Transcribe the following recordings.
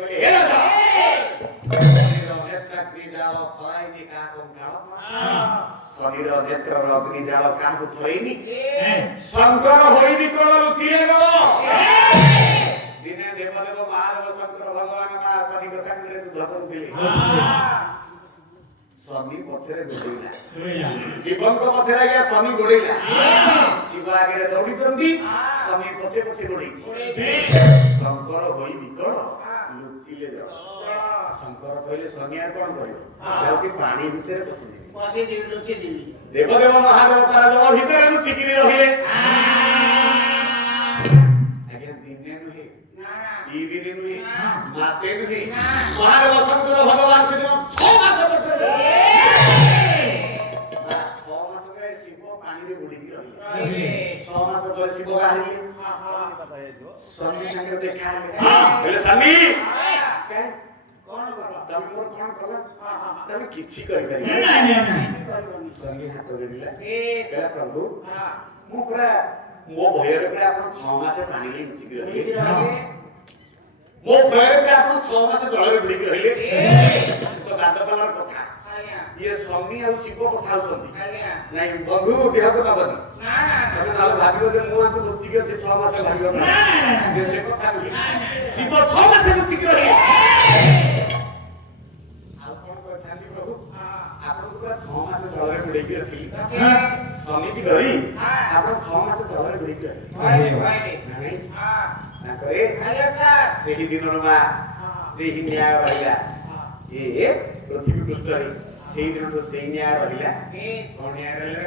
କହିଲେ ହେ ରାଜା ଶନିର ନେତ୍ରାଗ୍ନି ଜାଳ ଥରାଇନି କାହାକୁ କାଳ ଶନିର ନେତ୍ରର ଅଗ୍ନି ଜାଳ କାହାକୁ ଥରେଇନି ଶଙ୍କର ହୋଇନି କଣ ଲୁଚିଲେ ଗଲ ଦିନେ ଦେବଦେବ ମହାଦେବ ଶଙ୍କର ଭଗବାନ ମା ଶନିଙ୍କ ସାଙ୍ଗରେ ଯୁଦ୍ଧ କରୁଥିଲେ ଶନି ପଛରେ ଗୋଡେଇଲା ଶିବଙ୍କ ପଛରେ ଆଜ୍ଞା ଶନି ଗୋଡେଇଲା ଶିବ ଆଗରେ ଦୌଡ଼ିଛନ୍ତି ଶନି ପଛେ ପଛେ ଗୋଡେଇଛି ଶଙ୍କର ହୋଇ ବିକଳ ଲୁଚିଲେ ଜଳ ଶଙ୍କର କହିଲେ ଶନି ଆଉ କଣ କରିବ ଯାଉଛି ପାଣି ଭିତରେ ପଶିଯିବି ଦେବଦେବ ମହାଦେବ ତାର ଜଳ ଭିତରେ ଲୁଚିକିରି ରହିଲେ ଆଜ୍ଞା ଦିନେ ନୁହେଁ ଦି ଦିନ ନୁହେଁ ମାସେ ନୁହେଁ ମହାଦେବ ଶଙ୍କର ଭଗବାନ ସେଦିନ 6 ମାସ କରିଛନ୍ତି 6 ମାସ ପରେ ଶିବ ପାଣିରେ ବୁଡିକି ରହିଲେ 6 ମାସ ପରେ ଶିବ ବାହାରିଲେ ଶନି ସାଙ୍ଗରେ ଦେଖା ହେଲେ କହିଲେ ଶନି କଣ କର ତମେ ମୋର କଣ କଲ ତମେ କିଛି କରିପାରିବନି ଶନି ହାତ ଯୋଡ଼ିଲା କହିଲା ପ୍ରଭୁ ମୁଁ ପୁରା ମୋ ଭୟରେ ପୁରା ଆପଣ 6 ମାସ ପାଣିରେ ଲୁଚିକି ରହିଲେ ମୋ ଭୟରେ ପୁରା ଆପଣ 6 ମାସ ଜଳରେ ବୁଡିକି ରହିଲେ ତ ଗାଧପାଲାର କଥା ଇଏ ଶନି ଆଉ ଶିବ କଥା ହଉଛନ୍ତି ନାଇଁ ବନ୍ଧୁ ଦେହକୁ ନବନି ତମେ ନହେଲେ ଭାବିବ ଯେ ମୁଁ ଆଙ୍କୁ ଲୁଚିକି ଅଛି 6 ମାସ ଭାବିବ ନା ସେ କଥା ନୁହେଁ ଶିବ 6 ମାସ ଲୁଚିକି ରହିଲେ ଆଉ କଣ କରିଥାନ୍ତି ପ୍ରଭୁ ଆପଣଙ୍କୁ ପୁରା 6 ମାସ ଜଳରେ ବୁଡେଇକି ରଖିଲି ଶନି କି ଡରି ଆପଣ 6 ମାସ ଜଳରେ ବୁଡେଇକି ରଖିଲେ ତାଙ୍କରେ ସେହି ଦିନର ମା ସେହି ନ୍ୟାୟ ରହିଲା ଏ ପୃଥିବୀ ପୃଷ୍ଠରେ ସେହି ଦିନଠୁ ସେହି ନ୍ୟାୟ ରହିଲା କଣ ନ୍ୟାୟ ରହିଲା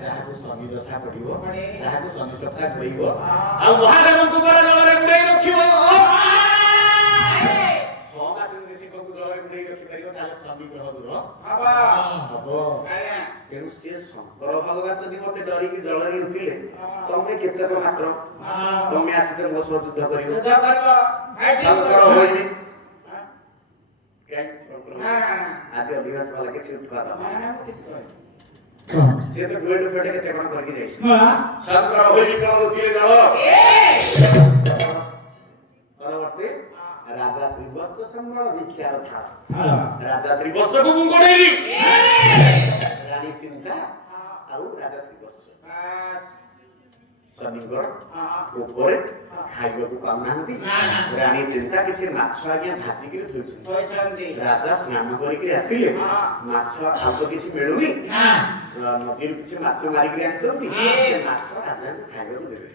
ଯାହାକୁ ଶନି ଦଶା ପଡିବ ଯାହାକୁ ଶନି ସତ୍ତା ଘୋଡ଼େଇବ ଆଉ ମହାଦେବଙ୍କୁ ପରା ଜଳରେ ବୁଡେଇ ରଖିବ 6 ମାସ ଯଦି ଶିବଙ୍କୁ ଜଳରେ ବୁଡେଇ ରଖିପାରିବ ତାହେଲେ ଶନି ଗ୍ରହ ଦୂର ହବ ତେଣୁ ସିଏ ଶଙ୍କର ଭଗବାନ ଯଦି ମତେ ଡରିକି ଜଳରେ ଲୁଚିଲେ ତମେ କେତେ ମାତ୍ର ତମେ ଆସିଛ ମୋ ସହ ଯୁଦ୍ଧ କରିବ ଶଙ୍କର ହୋଇନି ଆଜି ଅଧିବାସ ବାଲା କିଛି ଉତ୍ପାଦ ସେ ତ ଗୁଏଟ ଫେଟ କେତେ କଣ କରିକି ଯାଇଛି ଶଙ୍କର ହୋଇନି କଣ ଲୁଚିଲେ ଜଳ ପରବର୍ତ୍ତୀ ରାଜା ଶ୍ରୀବତ୍ସ ସମ୍ବଳ ଦୀକ୍ଷାର ଥାଳ ରାଜା ଶ୍ରୀବତ୍ସକୁ ମୁଁ ଗୋଡେଇଲି ରାଣୀ ଚିନ୍ତା ଆଉ ରାଜା ଶ୍ରୀବତ୍ସ ଶନିଙ୍କର ଉପରେ ଖାଇବାକୁ ପାଉନାହାନ୍ତି ରାଣୀ ଚିନ୍ତା କିଛି ମାଛ ଆଜ୍ଞା ଭାଜିକିରି ଥୋଇଛନ୍ତି ରାଜା ସ୍ନାନ କରିକି ଆସିଲେ ମାଛ ଆଉ ତ କିଛି ମିଳୁନି ନଦୀରୁ କିଛି ମାଛ ମାରିକି ଆଣିଛନ୍ତି ସେ ମାଛ ରାଜାଙ୍କୁ ଖାଇବାକୁ ଦେବେ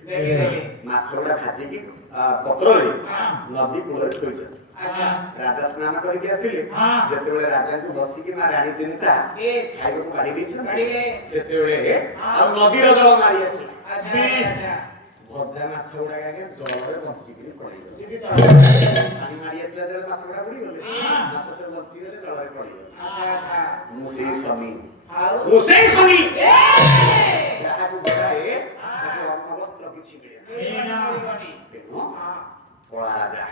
ମାଛ ଗୁଡା ଭାଜିକି ପତ୍ରରେ ନଦୀ କୂଳରେ ଥୋଇଛନ୍ତି ରାଜା ସ୍ନାନ କରିକି ଆସିଲେ ଯେତେବେଳେ ରାଜାଙ୍କୁ ବସିକି ମା ରାଣୀ ଚିନ୍ତା ଖାଇବାକୁ କାଢି ଦେଇଛନ୍ତି ସେତେବେଳେ ଆଉ ନଦୀର ଜଳ ମାରି ଆସିଲେ ଭଜା ମାଛ ଗୁଡାକ ଆଜ୍ଞା ଜଳରେ ବଞ୍ଚିକିରି ପଡିଗଲେ ପାଣି ମାରି ଆସିଲା ଯେତେବେଳେ ମାଛ ଗୁଡା ବୁଡିଗଲେ ମାଛ ସବୁ ବଞ୍ଚିଗଲେ ଜଳରେ ପଡିଗଲେ ମୁଁ ସେଇ ଶନି ଯାହାକୁ ଗୋଟାଏ ତାକୁ ଅବସ୍ତ୍ର କିଛି ମିଳେ ତେଣୁ କଳା ରାଜା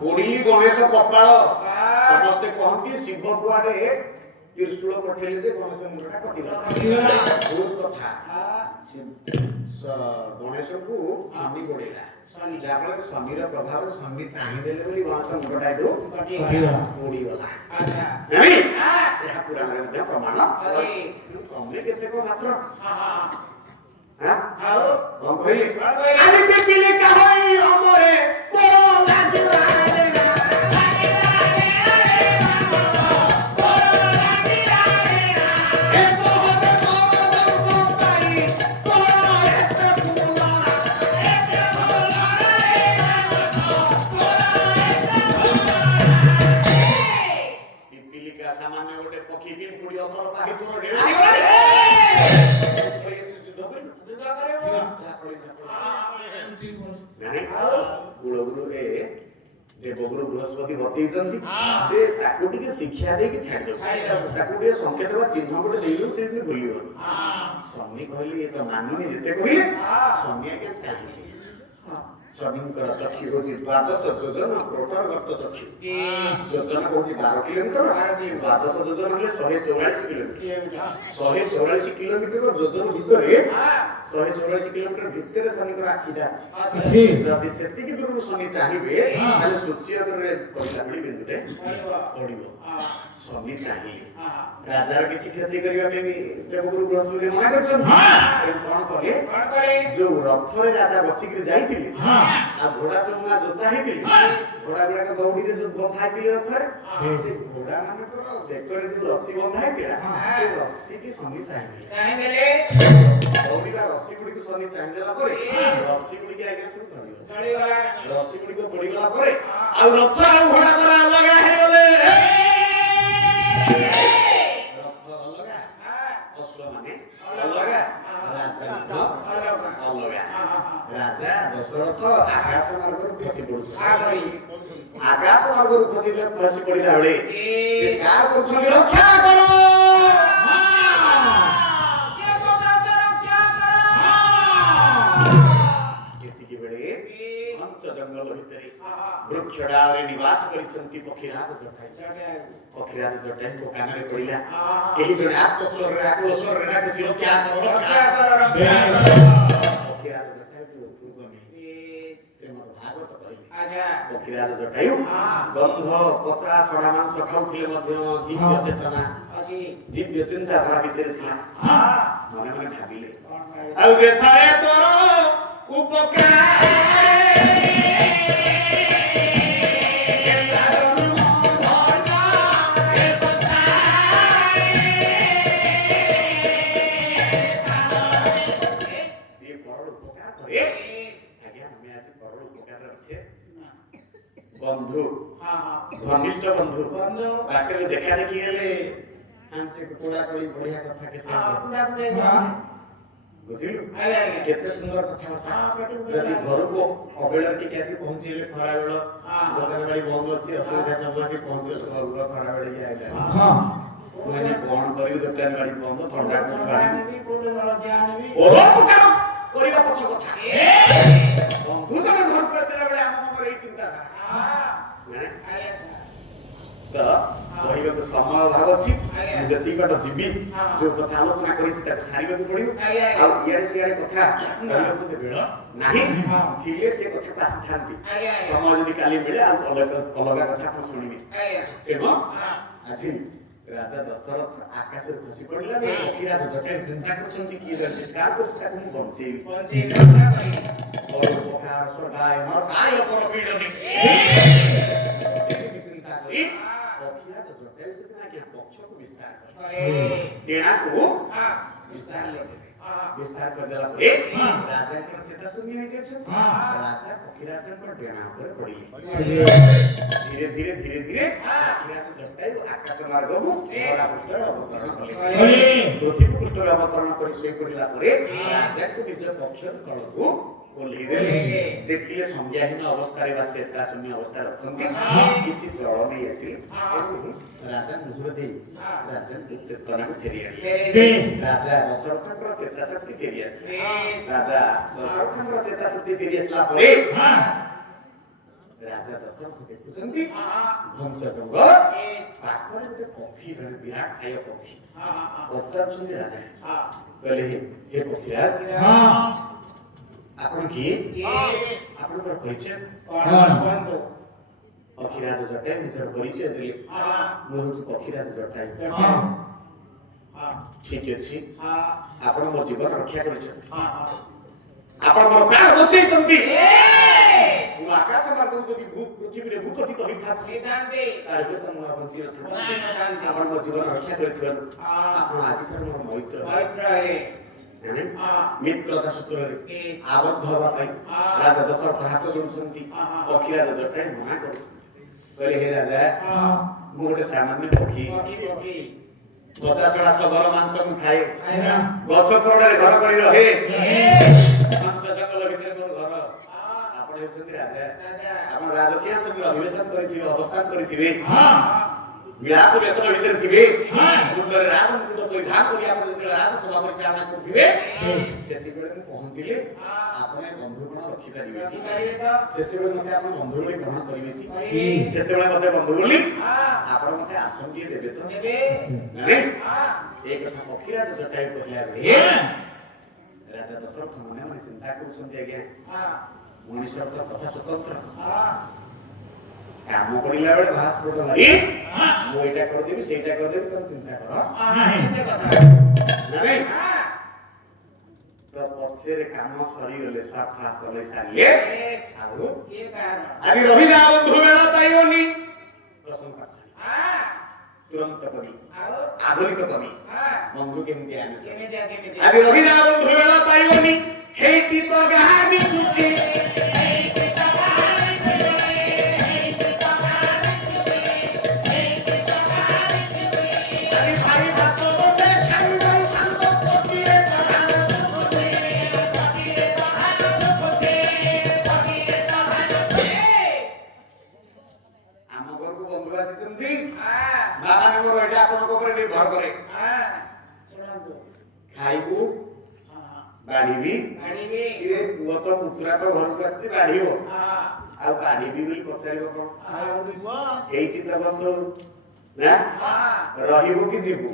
କୋଡିଲି ଗଣେଶ କପାଳ ସମସ୍ତେ କହନ୍ତି ଶିବ କୁଆଡେ ତ୍ରିଶୂଳ ପଠେଇଲେ ଯେ ଗଣେଶ ମୁଣ୍ଡଟା କଟିଗଲା ବହୁତ କଥା ଗଣେଶକୁ ଶନି ଗୋଡେଇଲା ଯାହାଫଳରେ ଶନିର ପ୍ରଭାବ ଶନି ଚାହିଁଦେଲେ ବୋଲି ଗଣେଶ ମୁଣ୍ଡଟା ଏଠୁ ପୋଡିଗଲା ଏହା ପୁରାଣରେ ମଧ୍ୟ ପ୍ରମାଣ ଅଛି ତମେ କେତେ କଣ ମାତ୍ର କଣ କହିଲେ ଆଜି ପିପିଲିକା ହୋଇ ଅମରେ ବଡ଼ ଲାଗିଲା सामान्य गोटे पक्षी भी पुड़ी असर पाहि तुम ढेला गलानी युद्ध करे नानी गुरुगुरु रे देवगुरु बृहस्पति बतैछन्ति जे ताकू टिके शिक्षा दे कि छाडी दो ताकू टिके संकेत वा चिन्ह गोटे देइलो से दिन भूलियो शनि कहली ए तो मानुनी जेते कहिले शनि के चाहि ସ୍ୱାମୀଙ୍କର ଚକ୍ଷୁ ହେଉଛି 12 ଯୋଜନ ପ୍ରୋଟର ଗର୍ତ୍ତ ଚକ୍ଷୁ। ଯୋଜନ କହୁଛି 12 କିଲୋମିଟର, 12 ଯୋଜନ ହେଲେ 144 କିଲୋମିଟର। 144 କିଲୋମିଟର ଯୋଜନ ଭିତରେ 144 କିଲୋମିଟର ଭିତରେ ଶନିଙ୍କର ଆଖିଟା ଅଛି। ଯଦି ସେତିକି ଦୂରରୁ ଶନି ଚାହିଁବେ ତାହେଲେ ସୂର୍ଯ୍ୟ ଉପରେ ପଡ଼ିଲା ଭଳି ବିନ୍ଦୁଟେ ପଡ଼ିବ। ଶନି ଚାହିଁଲେ ରାଜାର କିଛି କ୍ଷତି କରିବା ପାଇଁ ଦେବଗୁରୁ ବୃହସ୍ପତି ମନା କରିଛନ୍ତି। କଣ କଲେ? ଯୋଉ ରଥରେ ରାଜା ବସିକିରି ଯାଇଥିଲେ ଆଉ ଘୋଡା ସବୁ ଯୋଚା ହେଇଥିଲେ, ଘୋଡା ଗୁଡାକ ଦଉଡିରେ ଯୋଉ ବନ୍ଧା ହେଇଥିଲେ ରଥରେ, ସେ ଘୋଡା ମାନଙ୍କର ବେକରେ ଯୋଉ ରସି ବନ୍ଧା ହେଇଥିଲା ସେ ରସି କି ଶନି ଚାହିଁଦେଲେ। ଦଉଡିବା ରସି ଗୁଡିକୁ ଶନି ଚାହିଁଦେଲା ପରେ ରସି ଗୁଡିକ ଆଜ୍ଞା ସବୁ ଚଳିଗଲା। ରସି ଗୁଡିକ ପଡିଗଲା ପରେ ଆଉ ରଥ ଆଉ ଘୋଡା ପରା ଅଲଗା ହେଇଗଲେ। ରଥ ଅଲଗା, ଅଶ୍ବ ମାନେ ଅଲଗା, ରାଜା ଅଲଗା। ରାଜା ଦଶରଥ ଆକାଶ ମାର୍ଗରୁ ଖସି ପଡୁଛନ୍ତି। ଆକାଶ ମାର୍ଗରୁ ଖସି ପଡିଲା ବେଳେ ସେ ଗାଁ କରୁଛନ୍ତି ରକ୍ଷା କର। ଏତିକି ବେଳେ ଘଞ୍ଚ ଜଙ୍ଗଲ ଭିତରେ ବୃକ୍ଷ ଡାଳରେ ନିବାସ କରିଛନ୍ତି ପକ୍ଷୀରାଜ ଜଟାୟୁ। ପକ୍ଷୀରାଜ ଜଟାୟୁଙ୍କ କାନରେ ପଡ଼ିଲା ଏହି ଜଣେ ଆକୁଳ ସ୍ୱରରେ ଡାକୁଛି ରକ୍ଷା କର, ରକ୍ଷା କର। ପକ୍ଷୀରାଜ ଜଟାୟୁ ଶ୍ରୀମଦ୍ ଭାଗବତ କହିଲେ ପକ୍ଷୀରାଜ ଜଟାୟୁ ଗନ୍ଧ ପଚା ସଢା ମାଂସ ଖାଉଥିଲେ ମଧ୍ୟ ଦିବ୍ୟ ଚେତନା ଦିବ୍ୟ ଚିନ୍ତାଧାରା ଭିତରେ ଥିଲା। ମନେ ମନେ ଭାବିଲେ ଆଉ ଯେଥାଏ ତୋର ଉପକାର बंधु घनिष्ठ बंधु बाकरे देखा देखी हेले आंसे कोला कोली बढ़िया कथा केते बुझिलु केते सुंदर कथा जदी घर को अबेलर के कैसे पहुंचीले खरा बेल दुकान वाली बंद अछि असुविधा सब अछि पहुंचले घर खरा बेल आइला हां मैंने कोन करी दुकान वाली बंद ठंडा को खाली ओरो पुकार करिवा पछ कथा बंधु जने घर को आसला बेले हम मन रही चिंता तो कहबाक समय अभाव अच्छी जति बाट जीवी जो कथा आलोचना करी सारिबा पड़ो आड़े सियाड़े कथा कहते बेल नहीं थिले से कथा आसी था समय जदि काली मिले अलग कथा शुणिबी तेणु आज राजा दशरथ आकाश खसी पड़ा पक्षीराज जटायु चिंता करछंती कि चित्कार करछ ताकू बंचेबी परोपकार स्वर्गाय नरकाय परपीडने चिंता करी पक्षीराज जटायु से ना के पक्ष को विस्तार करे डेणा को विस्तार लगे विस्तार कर देला पे राजा के चेता शून्य हो जाय राजा पक्षीराज पर डेणा ऊपर पड़िले धीरे धीरे धीरे धीरे पक्षीराज जटायु आकाश मार्ग को धरा पृष्ठ अवतरण कले पृथ्वी पृष्ठ अवतरण करी सोई पड़िला परे राजा को निज पक्ष तळ को ओल्ही देले देखिले संज्ञाहीन अवस्था रे बा चेता शून्य अवस्था अछंती किछि जळ नै आसी राजा मुहुर दे राजा को चेतना को फेरी आले राजा दशरथ को चेता शक्ति फेरी आसी राजा दशरथ को चेता शक्ति फेरी आसला परे राजा दशरथ देखुचंती घंच जंगल पाखरे गोटे पक्षी जने विराट काय पक्षी पचारुचंती राजा कहले हे पक्षीराज आपण की आपण पर परिचय कोन पक्षीराज जटायु निजर परिचय देले मोहज पक्षीराज जटायु ठीक अछि आपण मो जीवन रक्षा करिछन आपण मोर प्राण बचैछंती मु आकाश मार्ग जदि भू पृथ्वी रे भूपतित होई थाते तार के तम बंची अछि आपण मो जीवन रक्षा करिछन आपण आजि थर मोर मैत्र रे मित्रता सूत्र आबद्ध होगा राजा दशरथ हाथ जोड़ुछंती पक्षीराज जटायु मना करछंती कहले हे राजा मु गोटे सामान्य पक्षी पचासड़ा सबर मांस मु खाए गछ तोड़े घर करी रहे पंच जंगल भितर मोर घर आपण हेउछंती राजा आपण राजसिंहासन रे अभिवेशन करिथिबे अवस्थान करिथिबे ବିଳାସ ବେଶର ଭିତରେ ଥିବେ ମୁଣ୍ଡରେ ରାଜମୁକୁଟ ପରିଧାନ କରି ଆପଣ ଯେତେବେଳେ ରାଜସଭା ପରିଚାଳନା କରୁଥିବେ ସେତେବେଳେ ମୁଁ ପହଞ୍ଚିଲେ ଆପଣ ବନ୍ଧୁଗଣ ରଖିପାରିବେ କି ସେତେବେଳେ ମତେ ଆପଣ ବନ୍ଧୁ ବୋଲି ଗ୍ରହଣ କରିବେ କି ସେତେବେଳେ ମତେ ବନ୍ଧୁ ବୋଲି ଆପଣ ମତେ ଆସନ ଟିକେ ଦେବେ ତ ନାଇଁ এই কথা পক্ষীরাজ জটায়ু কহিলা বেড়ে রাজা দশরথ মনে মনে চিন্তা করুଛନ୍ତି আজ্ঞା মଣିষର କଥା ସ୍ୱତନ୍ତ୍ର কাম করিলা বেড়ে ভাস বড় ভারি ମୁଁ ଏଇଟା କରିଦେବି ସେଇଟା କରିଦେବି ତମେ ଚିନ୍ତା କର ନାଇଁ ତ ପଛରେ କାମ ସରିଗଲେ ସାଫା ସଲେ ସାରିଲେ ଆଉ ଆଜି ରହିଲା ବନ୍ଧୁ ବେଳ ପାଇବନି ପ୍ରସନ୍ନ ପାଶାଳି ତୁରନ୍ତ କବି ଆଧୁନିକ କବି ବନ୍ଧୁ କେମିତି ଆଣିଛ ଆଜି ରହିଲା ବନ୍ଧୁ ବେଳ ପାଇବନି ହେଇଟି ତ ଗାହାନି ସୁଖେ ଖାଇବୁ ବାଢିବି ଇରେ ପୁଅ ତ ପୁତୁରା ତ ଘରକୁ ଆସିଛି ବାଢିବ ଆଉ ବାଢିବି ବୋଲି ପଚାରିବ କଣ ଏଇଠି ତ ବନ୍ଧୁ ନା ରହିବୁ କି ଯିବୁ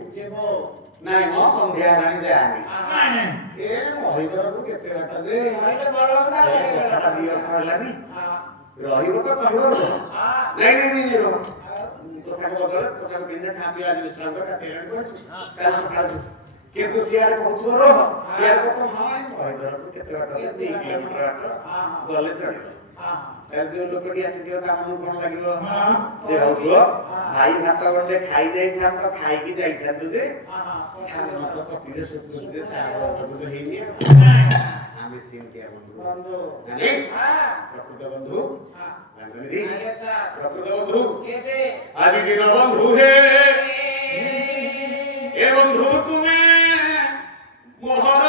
ନାଇଁ ମୋ ସନ୍ଧ୍ୟା ହେଲାଣି ଯାଆନି ଏ ମହିଦରକୁ କେତେ ବାଟ ଯେ କଥାଟା ଦି ଅର୍ଥ ହେଲାନି ରହିବ ତ କହିବ ନାଇଁ ନାଇଁ ନାଇଁ ରହ পোশাক বদলে পোশাক পিন্ধে খা পিয়া আজ বিশ্রাম কর রাতে এলানি করছু কাল সকালে কিন্তু সিয়ারে কହୁଥିବ ରହ ଇଆଡ଼େ କଥା ହଁ ମହିଦରକୁ କେତେ ବାଟ ଅଛି 2 କିଲୋମିଟର ବାଟ ଗଲେ ଚଳିବ ତାହେଲେ ଯୋଉ ଲୋକଟି ଆସିଥିବ ତା ମନକୁ କଣ ଲାଗିବ ସେ ଭାବୁଥିବ ଭାଇ ଭାତ ଗଣ୍ଡେ ଖାଇ ଯାଇଥାନ୍ତ ଖାଇକି ଯାଇଥାନ୍ତୁ ଯେ ଖାଲି ତ ପତିରେ ସୁଖ ଯେ ଚାର ବন্ধୁ ହେଇନି ଆମେ ସେମିତି ବନ୍ଧୁ ନାଇଁ ପ୍ରକୃତ ବନ୍ଧୁ ବାଙ୍ଗନିଧି ପ୍ରକୃତ ବନ୍ଧୁ ଆଜି ଦିନ ବନ୍ଧୁ ହେ ଏ ବନ୍ଧୁ ତୁମେ মোহর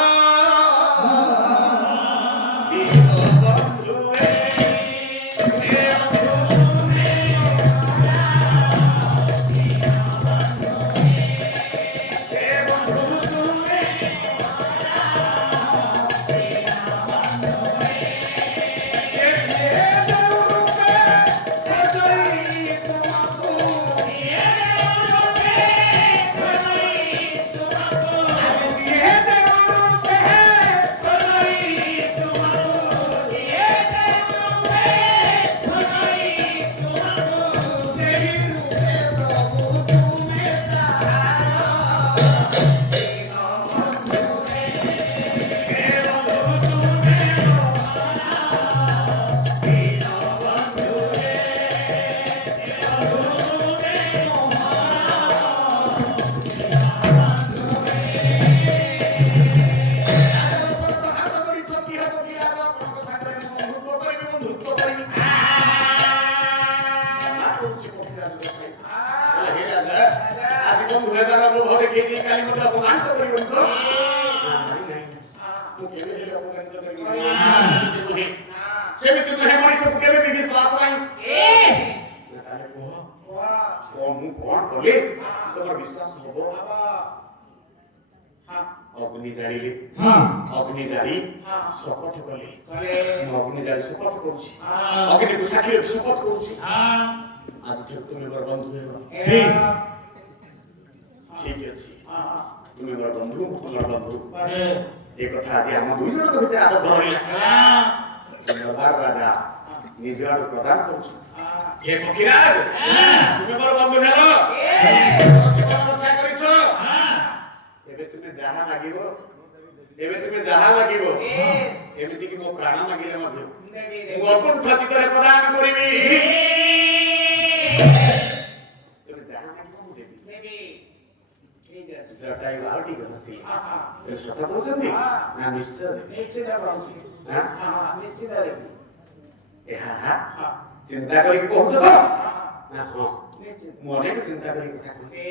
ସେମିତି ନୁହେଁ ମଣିଷକୁ କେବେ ବି ବିଶ୍ୱାସ ନାହିଁ ତାହେଲେ କୁହ ମୁଁ କଣ କଲେ ତମର ବିଶ୍ୱାସ ହବ ଅଗ୍ନି ଜାଳିଲେ ଅଗ୍ନି ଜାଳି ଶପଥ କଲେ ମୁଁ ଅଗ୍ନି ଜାଳି ଶପଥ କରୁଛି ଅଗ୍ନିକୁ ସାକ୍ଷୀ ରଖି ଶପଥ କରୁଛି ଆଜିଠାରୁ ତୁମେ ମୋର ବନ୍ଧୁ ହେବ ଠିକ ଅଛି ତୁମେ ମୋର ବନ୍ଧୁ ମୁଁ ତୁମର ବନ୍ଧୁ ଏ କଥା ଆଜି ଆମ ଦୁଇ ଜଣଙ୍କ ଭିତରେ ଆବଦ୍ଧ ରହିଲା ଦରବାର ରାଜା ନିଜ ଆଡୁ ପ୍ରଦାନ କରୁଛନ୍ତି ଏ ପକ୍ଷୀରାଜ ତୁମେ ମୋର ବନ୍ଧୁ ହେଲ ରକ୍ଷା କରିଛ ଏବେ ତୁମେ ଯାହା ମାଗିବ ଏମିତିକି ମୋ ପ୍ରାଣ ମାଗିଲେ ମଧ୍ୟ ମୁଁ ଅକୁଣ୍ଠ ଚିତ୍ତରେ ପ୍ରଦାନ କରିବି ତୁମେ ଯାହା ମାଗିବ ମୁଁ ଦେବି ଜଟାୟୁ ଆଉ ଟିକେ ହସିଲେ ସତ କହୁଛନ୍ତି ନା ନିଶ୍ଚୟ ଏହା ଚିନ୍ତା କରିକି କହୁଛ ତ ନା ହଁ ମୁଁ ଅନେକ ଚିନ୍ତା କରିକି କଥା କହୁଛି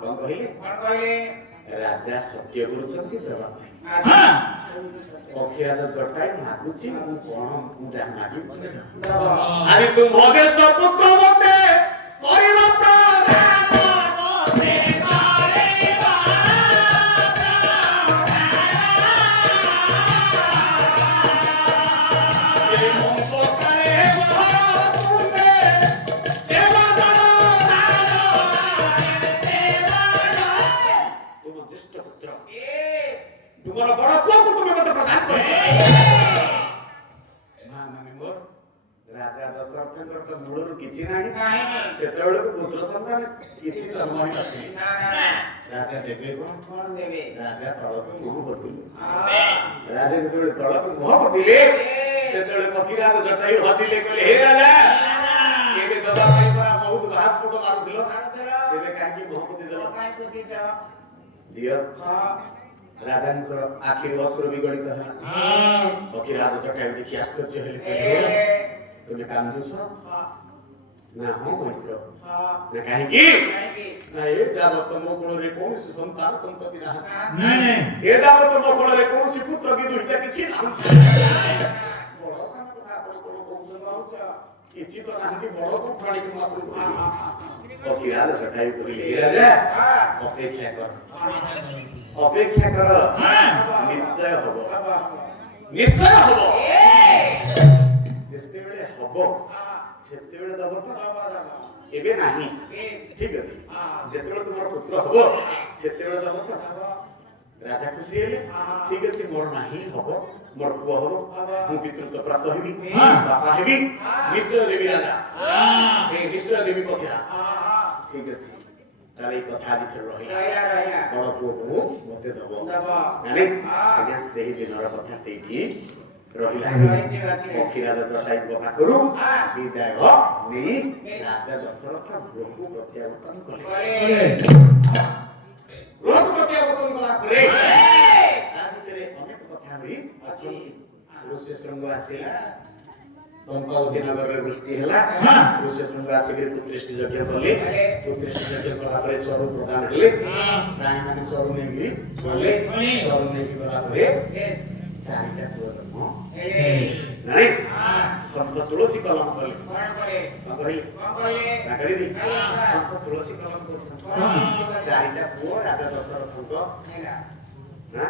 କଣ କହିଲେ ରାଜା ସତ୍ୟ କରୁଛନ୍ତି ଦେବା ପାଇଁ ପକ୍ଷୀରାଜ ଜଟାୟୁ ମାଗୁଛି ମୁଁ କଣ ମୁଁ ଯାହା ମାଗିବି ଆରେ ତୁମ ଦେଶ ପୁତ୍ର ମତେ राजा दशरथଙ୍କର ତ ମୂଳରୁ କିଛି ନାହିଁ ସେତେବେଳକୁ ପୁତ୍ର ସନ୍ତାନ କିଛି ଜନ୍ମ ହୋଇନଥିଲେ ରାଜା ଦେବେ କଣ ଦେବେ ରାଜା ତଳକୁ ମୁହଁ ପୋତିଲେ ରାଜା ଯେତେବେଳେ ତଳକୁ ମୁହଁ ପୋତିଲେ ସେତେବେଳେ ପକ୍ଷୀରାଜ ଜଟାୟୁ ହସିଲେ କହିଲେ ହେ ରାଜା ଏବେ ଦବା ପାଇଁ ପରା ବହୁତ ଘାସପଟ ମାରୁଥିଲ ଏବେ କାହିଁକି ମୁହଁ ପୋତି ଦେଲ ଦିଅ ରାଜାଙ୍କର ଆଖିରୁ ଅଶ୍ରୁ ବିଗଳିତ ହେଲା ପକ୍ଷୀରାଜ ଜଟାୟୁ ଦେଖି ଆଶ୍ଚର୍ଯ୍ୟ ହେଲେ तुम कांदुस ना हो मइत्र ना काहे की ना ए जाबत मो कोण रे कोनसी संतान संतति ना नाही ए जाबत मो कोण रे कोनसी पुत्र की दुष्टा किछि ना बड़ सान कथा आपण कोण कहउछ बाउच किछि तो नाहि बड़ को ठाणी को आपण पकियाल सटाई करिले राजा अपेक्षा कर निश्चय हबो जेतेबेले हबो सेतेबेले दबो तो एबे नाही ठीक अछि जेतेबेले तुमर पुत्र हबो सेतेबेले दबो तो राजा खुशी हेले ठीक अछि मोर नाही हबो मोर पुआ हबो मु पितृत्व प्राप्त हेबी बापा हेबी निश्चय देबी राजा ए निश्चय देबी पकिया ठीक अछि ताले कथा दिखे रहिला बड़ पुओ को मते दबो माने आज्ञा सेही दिनर कथा सेही रहिला पक्षीराज जटायु पाखरु विदाय नै राजा दशरथ गृहକୁ प्रत्यावर्तन कले गृहକୁ प्रत्यावर्तन कला करे ता भितरे अनेक कथा होई अछि ऋषि शृंग आसिला संपावती नगर रे वृष्टि हला ऋषि शृंग आसिले पुत्रेष्टि यज्ञ कले पुत्रेष्टि यज्ञ कला परे चरु प्रदान हेले प्राणी माने चरु नेगिरी गले चरु नेगिरी कला परे सारिटा पुरन नहीं संत तुलसी कलम कले कोन करे ना करी दी संत तुलसी कलम कर चारिटा पुओ राजा दशरथ को ना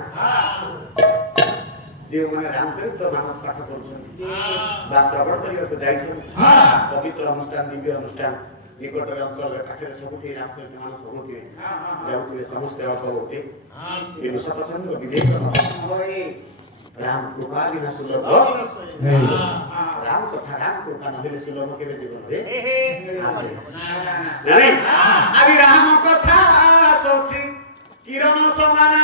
जे माने रामचरित्र मानस पाठ करूछन बा श्रवण करियो तो जाइछन पवित्र अनुष्ठान दिव्य अनुष्ठान निकट अंचल पाखरे सबुठी रामचरित्र मानस होते जाउथिले समस्त अल्प होते ये सत्संग विवेक राम कृपा बिना सुलभ राम कथा राम कृपा नहेले सुलभ केबे जीवन रे आसे नहीं आदि राम कथा सोसी किरण समान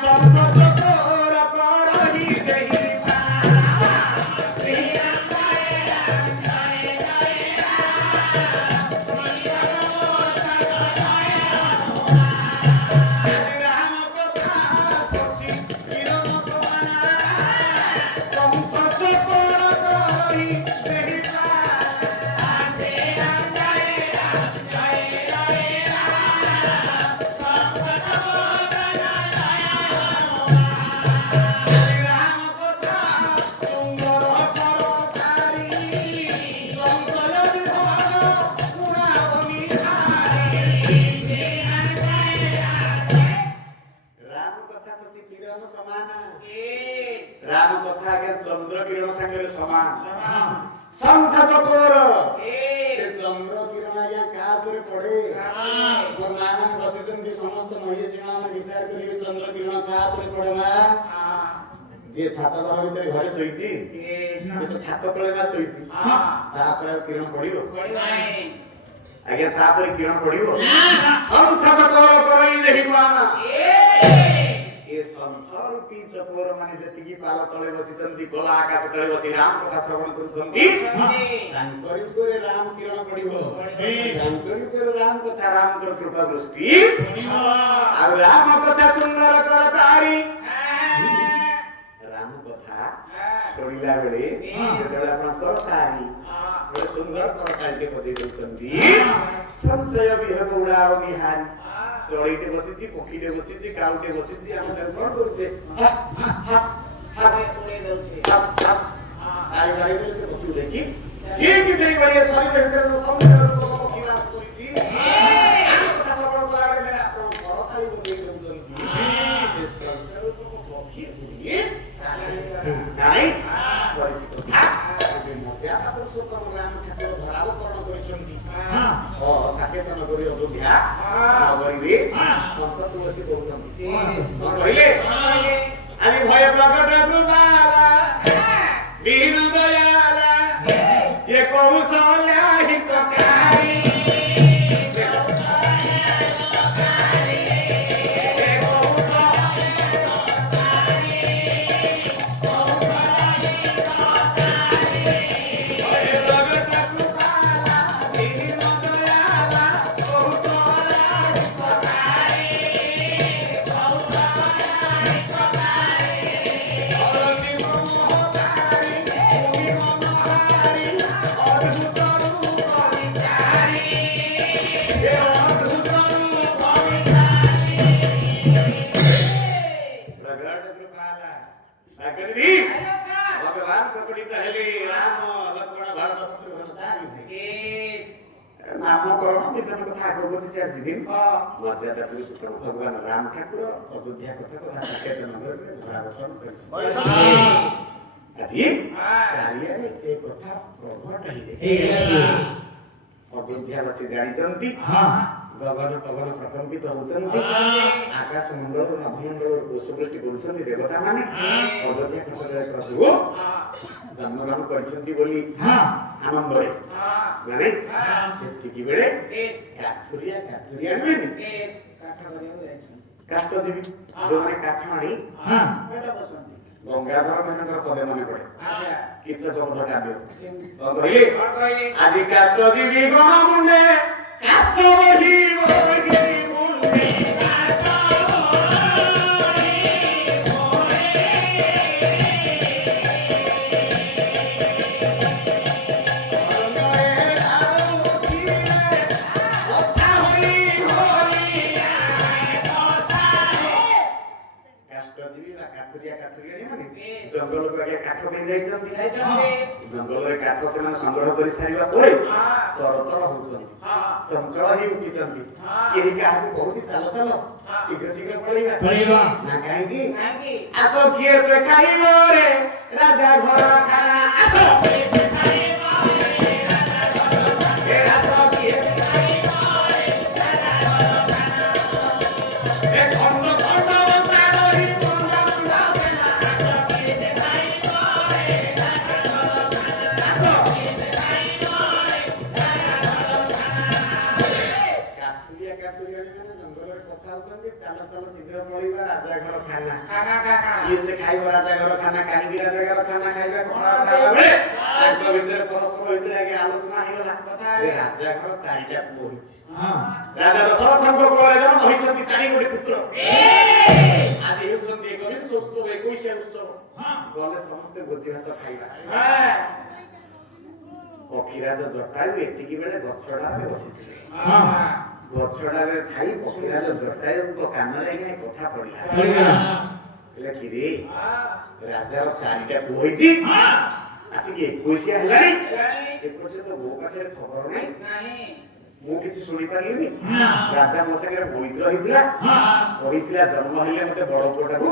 शब्द चतुर करहि जहि राम कथा के चंद्र किरण संगे समान संत चकोर से चंद्र किरण या का पर पड़े गुरुनानक बसिजन की समस्त महिषी मान विचार करिवे चंद्र किरण का पर पड़े मा जे छाता घर भीतर घरे सोईची से तो छाता तळे ना सोईची ता पर किरण पड़ियो नाही आज्ञा ता पर किरण पड़ियो संत चकोर करई देहि पाना ए संसार रूपी चकोर माने जतिकी पाल तळे बसिचंती गोला आकाश तळे बसी राम कथा श्रवण करूचंती तांकरी करे राम किरण पडिबो तांकरी करे राम कथा राम कर कृपा दृष्टि पडिबो आ राम कथा सुंदर कर तारी राम कथा सुनिला बेले जेतले आपण तरकारी बडे सुंदर तरकारी के बजै देउचंती संशय विहब उडाव निहारी चढ़ीटे बसिछि पखीटे बसिछि काउटे बसिछि हम त कोन करूछे हस हस उड़े दउछे हस हस आई बारे से पखी देखि ठीक ସେଇ ଭଳି ଶରୀର ଭିତରେ ସମସ୍ତ ରୋଗ ପକ୍ଷୀରାଜ କରିଛି କଥା ଶ୍ରବଣ କଲାବେଳେ ମେରା ଆପଣ ଘର ଖାଲି ବନେଇ ଦେଉଛନ୍ତି ସେ ସଂସାର ପକ୍ଷୀ ହୁଏ ନାଇଁ ସରିଛି କଥା ଏବେ ମର୍ଯ୍ୟାଦା ପୁରୁଷୋତ୍ତମ ରାମ ଠାକୁର ଧରାବତରଣ କରିଛନ୍ତି ସାକେତନ କରି ଅଯୋଧ୍ୟା ନଗରୀରେ ସନ୍ତ ତୁଳସୀ କହୁଛନ୍ତି କଣ କହିଲେ ଆଜି ଭୟ ପ୍ରକଟ କୃପାଲା ଦୀନ ଦୟାଲା ये कौशल्या हितकारी भगवान प्रकटित हेले राम लक्ष्मण भरत शत्रुघ्न चारि भाई नामकरण विभिन्न कथा आगो से जीवन मर्यादा पुरुषोत्तम भगवान राम ठाकुर अयोध्या कथा को साकेत नगर में धरावतरण करछि आज चारिया एक कथा प्रकट हे अयोध्यावासी जानिचंती गगन पवन प्रकंपित होचंती आकाश मंडल नभमंडल पुष्पवृष्टि करुचंती देवता माने अयोध्या क्षेत्ररे प्रभु जन्मग्रहण करिसंती बोली आनंद रे माने सेति की बेले काठुरिया नुहेनी काठ जीवी जो माने काठ आनी गंगाधर मेहनकर पदे मने पड़े किछ गंध काव्य कहले आज काठ जीवी गण मुंडे काठ बही बही मुंडे जंगल को आगे काठ में जाइछंती जंगल रे काठ से मन संग्रह करि सारिबा परे तरतर होछंती चंचल ही उठिछंती केही काहू कहूची चलो चलो शीघ्र शीघ्र पळीबा ना काहेकी आसो किए से खाइबो रे राजा घर खाना आसो किए से खाइबो रे राजा घर किए से खाइबो रे राजा घर खाना ए खंड खंड सारी चलो चलो शीघ्र पळीबा राजा घर खाना खाना खाना ये से खाइबो राजा घर खाना काहेकि राजा घर खाना खाइबा कोन खाइबा बे आज भीतर परस्पर भीतर आगे आलोचना हेला ए राजा घर चारिटा पुओ हिछि राजा दशरथଙ୍କ କୋଳରେ ଜନ୍ମ ହୋଇଛନ୍ତି ଚାରି ଗୋଟି ପୁତ୍ର ଆଜି ହେଉଛନ୍ତି ଏକବିଂଶ ଉତ୍ସବ 21 ଉତ୍ସବ ଗଲେ ସମସ୍ତେ ଭୋଜି ଭାତ ଖାଇବା ପକ୍ଷୀରାଜ ଜଟାୟୁ ଏତିକି ବେଳେ ଗଛଡାରେ ବସିଥିଲେ गछडारे थाई पखिराज जटायुको कानरे गाय कथा पडिला हेला कि रे राजा चारिटा पुइछि आसी के 21 हेलानी एपछे तो गो पाखरे खबर नाही मु किछि सुनि पारिलिनी राजा मोसकेर पवित्र होइतिला जन्म हइले मते बड़ पुटाकू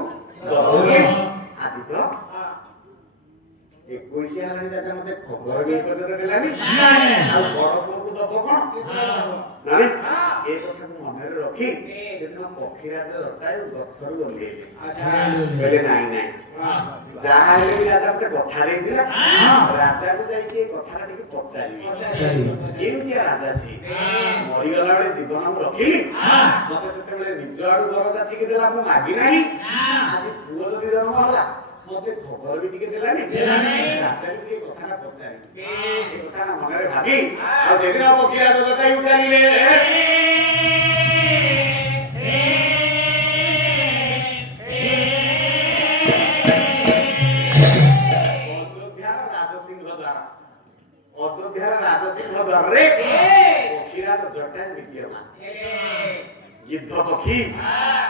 दबोले आजि तो 21 हेलानी राजा मते खबर भी पजत देलानी आ बड़ पुटकू दब कोन नानी ए कथा को मन रे रखी सेदिन पखिराज जटायु गछरु ओल्हेले कहले नाही नाही जाहा हेले राजा मते कथा देइतिला राजा को जाई के कथा टिके पचारिबी केमती राजा सी मरि गला बेले जीवन हम रखिली मते सेते बेले निज आडू दरजा छिके देला हम मागी नाही आज पुओ जदी जन्म होला मते खबर भी टिके देलानी राजा के कथा ना पचारि ए कथा ना मन रे भाबी आ सेदिन पखिराज जटायु चालिले अयोध्यार राजसिंह द्वार रे पखिराज जटायु विद्यमान गिद्ध पक्षी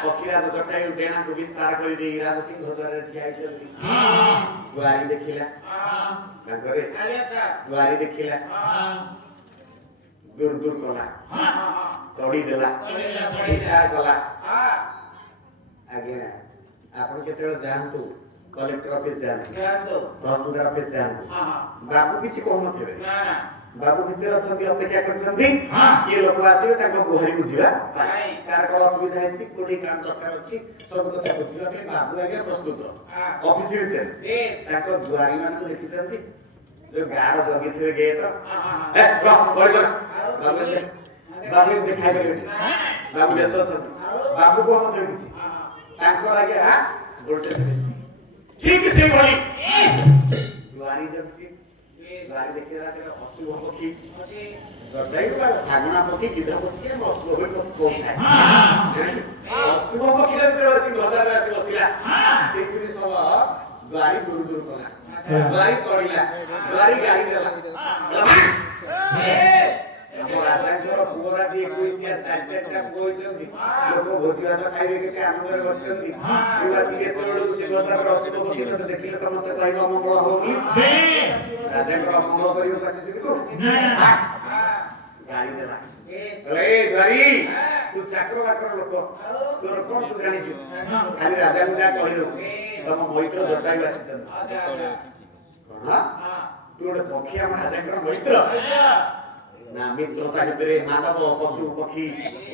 पक्षीराज जटायु डेणा को विस्तार कर दे राज सिंह द्वार ठिया आइछथि द्वारी देखिला तांकरे द्वारी देखिला दूर दूर कला तोड़ी देला विचार कला आगे आपण केते जानतु कलेक्टर ऑफिस जानतु तहसीलदार ऑफिस जानतु बाबू किछि कोन थेबे बाबू भितर अछंती अपेक्षा करछंती के लोक आसीबे ताको गुहारी बुझिबा कार कोन असुविधा हेछि कोठी काम दरकार अछि सब कथा बुझिबा पे बाबू आगे प्रस्तुत ऑफिस भितर ताको दुआरी मान देखिछंती जो गार्ड जगी थिबे गेट ए रो बड़ी कर बाबू देखाइ परबे बाबू व्यस्त अछंती बाबू कोन थेबे किछि ताको आगे वोल्टेज बेसी ठीक से भली दुआरी जगछि दुआरी देखिरा तेरा हसु पक्षी जटायु का सागना पक्षी गिद्ध पक्षी के मसलो होई कोन है हसु पक्षी रे बसी गजा रे बसिला सेतुरी सब दुआरी दूर दूर कला द्वारी तोड़िला द्वारी गाड़ी देला हम राजांकर पुरा जी 21 या 4 कोइचंदी लोक भोजिया तो खाइबे के आनंद रे बसचंदी उलासी के तोड़ू से गोदर रस को बसित देखिले समस्त कहबा मंगल होगी राजांकर मंगल करियो कासे जी तो गाड़ी देला ए द्वारी तू चाकर बाकर लोक तोर कोन तू जानि छु खाली राजा को जा कहि दो सब मैत्र जटायु आसीचंद कोन तू ओडे पक्षी हम राजांकर मैत्र ना मित्रता भितरे मानव पशु पक्षी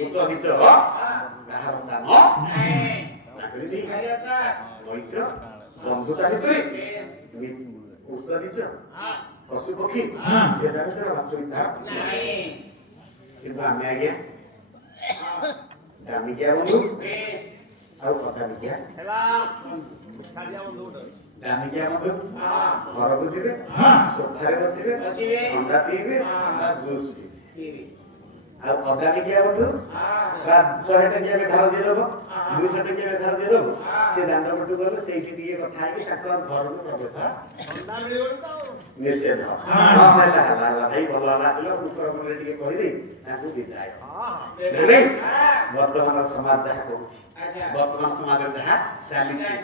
उच्च नीच काहार स्थान नहीं ना करिदी मैत्र बंधुता भितरे उच्च नीच पशु पक्षी ये भितरे वास्तविकता नहीं किंतु आमे आगे दामी क्या बंधु और कथा क्या दामी क्या बंधु घर बुझिबे सोफा रे बसिबे ठंडा पीबे जूस पीबे आ अदानी क्या बंधु रात 100 टकिया में घर दे देबो 200 टकिया में घर दे देबो से दांड पटु गले सेठी दिए कथा है कि ताको घर को प्रवेश ठंडा दे देबो निषेध हां हला हला भाई भला आसिलो पुत्र मन टिके कहि दे ताकू विदाय नहीं वर्तमान समाज जहा कहूची वर्तमान समाज जहा चालीची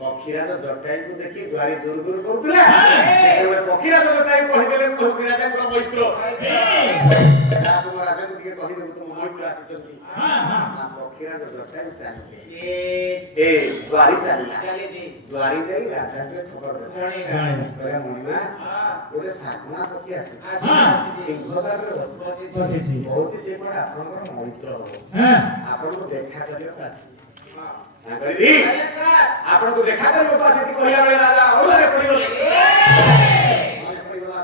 पक्षीराज जटायु को देखि द्वारी दूर दूर करतला सेते पक्षीराज जटायु कहि देले पक्षीराज को मैत्र तुम राजा को टिके कहि देबो तुम मैत्र आसीचंती हां पक्षीराज जटायु चालिले ए द्वारी चालिला द्वारी जाई राजा के खबर दे कहले मुनिमा ओरे सागना पक्षी आसी सिंहदार रे बसी बहुत से पर आपनकर मैत्र हो आपन को देखा करियो आसी हां कहि दी आपन को देखा करियो आसी कहला रे राजा ओरे पड़ी गले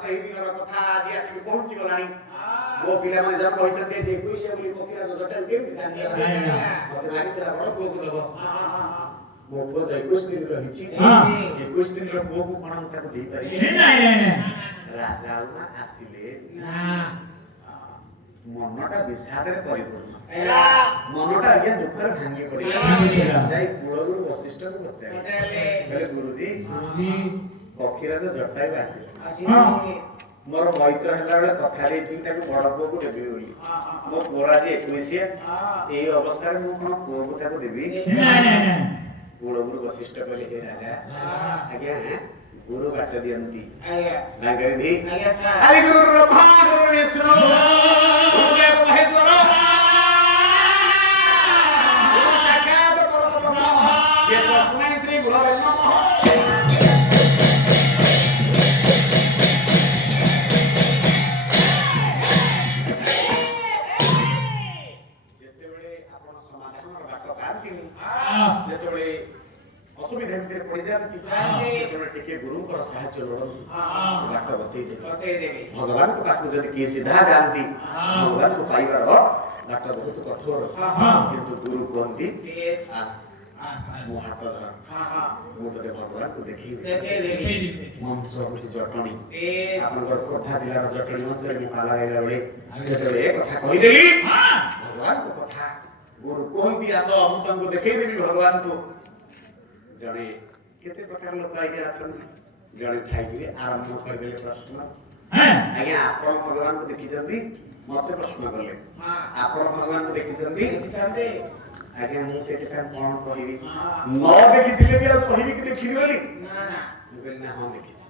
सेही दिन कथा आज आसी पहुंची गलानी मो पिला माने जब कहचंते जे 21 बोली पक्षीराज जटायु केमि जानि मते मारी तेरा बड़ पुओ को देबो मो पुओ 21 दिन रहिछि 21 दिन रो पुओ को कोन ताको देई पारि नहीं राजा ना आसिले मनटा विषाद रे परिपूर्ण मनटा आज्ञा दुख रे भांगी पड़ी जाई कुलगुरु वशिष्ठ को बचाले कहले गुरुजी पक्षीराज जटायु आसी मोर मैत्र हला बेले कथा देछि ताको बड़ पुओ को देबी बोली मो पुरा जे 21 ए अवस्था रे मो कोन पुओ को ताको देबी नहीं कुलगुरु वशिष्ठ कहले हे राजा आज्ञा गुरु बात दियंती ना करि दी आदि गुरु ब्रह्मा गुरु विष्णु गुरुदेव महेश्वर गुरु साक्षात परम ब्रह्म ये तस्मै श्री गुरवे नमः जेते बेले आपण समाधानर बात कांती जेते बेले असुविधा भितर पड़ जाती टिके गुरु साहाय्य लोड़ती से बाट बतई देबे भगवान को पाखु जदि किए सीधा जानती भगवान को पाइबार बाट बहुत कठोर किंतु गुरु कहती आस मो हाथ धर मो तते भगवान को देखि मंच होछि जटणी आपनकर खोर्धा जिल्ला जटणी मंच रे पाला आइला बेले जेते एक कथा कहि देली भगवान को कथा गुरु कहती आस हम तुमको देखै देबी भगवान को जड़े केते प्रकार लोक आइके अछन जड़े खाइ के आरंभ कर देले प्रश्न आज्ञा आपण भगवान को देखि जल्दी ମତେ ପ୍ରଶ୍ନ କଲେ ଆପଣ ଭଗବାନଙ୍କୁ ଦେଖିଛନ୍ତି? ଆଜ୍ଞା ମୁଁ ସେ କଥା କଣ କହିବି, ନ ଦେଖିଥିଲେ ବି ଆଉ କହିବି କି ଦେଖିବି ବୋଲି? ମୁଁ କହିଲି ନା ହଁ ଦେଖିଛି।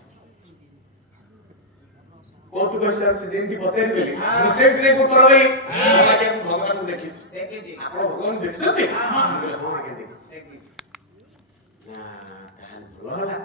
କୌତୁକ ସେ ଯେମିତି ପଚାରିଦେଲି ମୁଁ ସେମିତି ଯାଇକି ଉତ୍ତର ଦେଲି, ଆଜ୍ଞା ମୁଁ ଭଗବାନଙ୍କୁ ଦେଖିଛି। ଆପଣ ଭଗବାନଙ୍କୁ ଦେଖିଛନ୍ତି? ମୁଁ କହିଲି ହଁ ଆଜ୍ଞା ଦେଖିଛି। ଭଲ ହେଲା।